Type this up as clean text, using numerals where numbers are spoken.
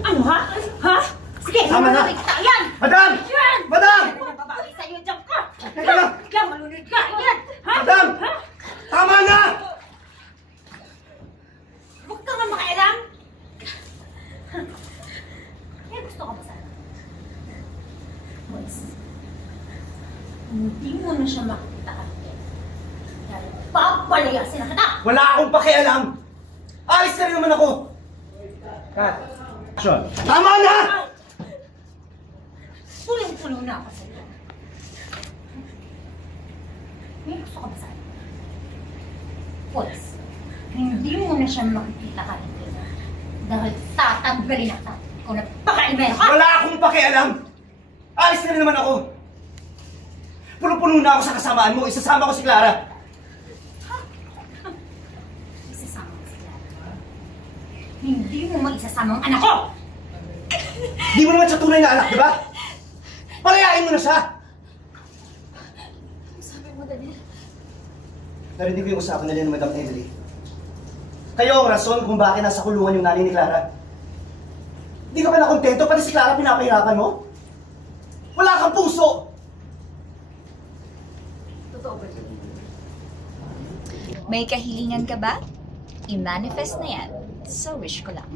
Ano ha? Ha? Sige, tama na! Yan! Madam! Yan! Madam! Ano na babawi sa'yo dyan ka? Teka lang! Yan, malunod ka! Yan! Ha? Madam! Ha? Tama na! Huwag ka nga makailang! Eh, gusto ka ba sana? Boys, hindi mo na siya makikita ka. Dahil papalayasin na kita! Wala akong pakialam! Alis na rin naman ako! Kat! Action! Tama na! Pulong-pulo na ako sa'yo. Eh, gusto ka ba sana? Boys, hindi mo na siya makikita ka. Dahil tatanggalin na kita. Ikaw na pakalimero ka! Wala akong pakialam! Alis na rin naman ako! Puno-puno na ako sa kasamaan mo. Isasama ko si Clara. Isasama ko si Clara. Hindi mo maisasama ang anak ko! Di mo naman siya tunay na anak, di ba? Palayain mo na siya! Ano sabi mo, Daniel? Narinig ko yung usapan nila ni Madam Emily. Kayo ang rason kung bakit nasa kulungan yung nanay ni Clara. Di ka ba nakontento? Pati si Clara pinapahirapan mo? Wala kang puso! Totoo ba yun? May kahilingan ka ba? I-manifest na yan sa wish ko lang.